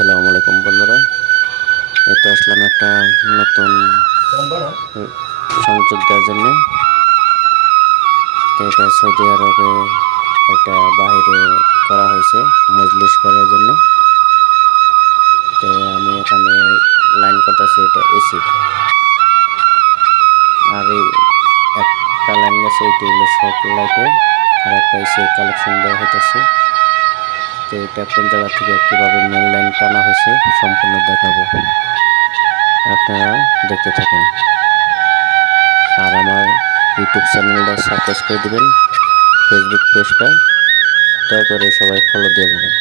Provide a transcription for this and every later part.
আসসালামু আলাইকুম, বন্ধুরা। এতো আসলাম একটা নতুন সংযোগ দেওয়ার জন্য। এটা সৌদি আরবে এটা বাইরে করা হয়েছে, মজলিস করার জন্য। তো আমি এখানে লাইন করতেছি, এটা এসি। আর এই একটা লাইন গেছে এটি হলো সব লাইটের, আর একটা এসি কালেকশন দেওয়া হইতেছে। তো এটা কোন জায়গা থেকে কীভাবে মেন লাইন টানা হয়েছে সম্পূর্ণ দেখাবো। আপনারা দেখতে থাকেন। আর আমার ইউটিউব চ্যানেলটা সাবস্ক্রাইব করে দেবেন ফেসবুক পেজটা দয়া করে সবাই ফলো দিয়ে দেবেন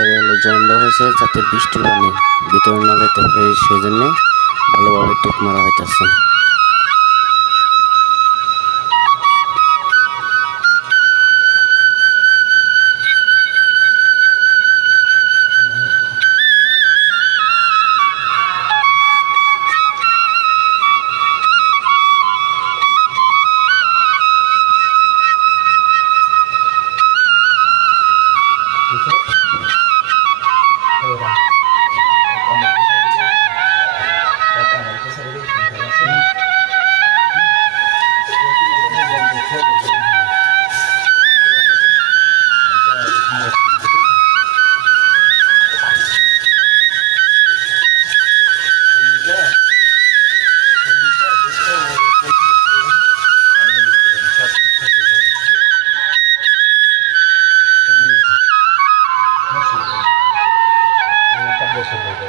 জায়গায় হলো জয়েন দেওয়া হয়েছে, যাতে বৃষ্টির পানি ভিতরে না যেতে পারে সেই জন্যে ভালোভাবে টেপ মারা হইতেছে। en los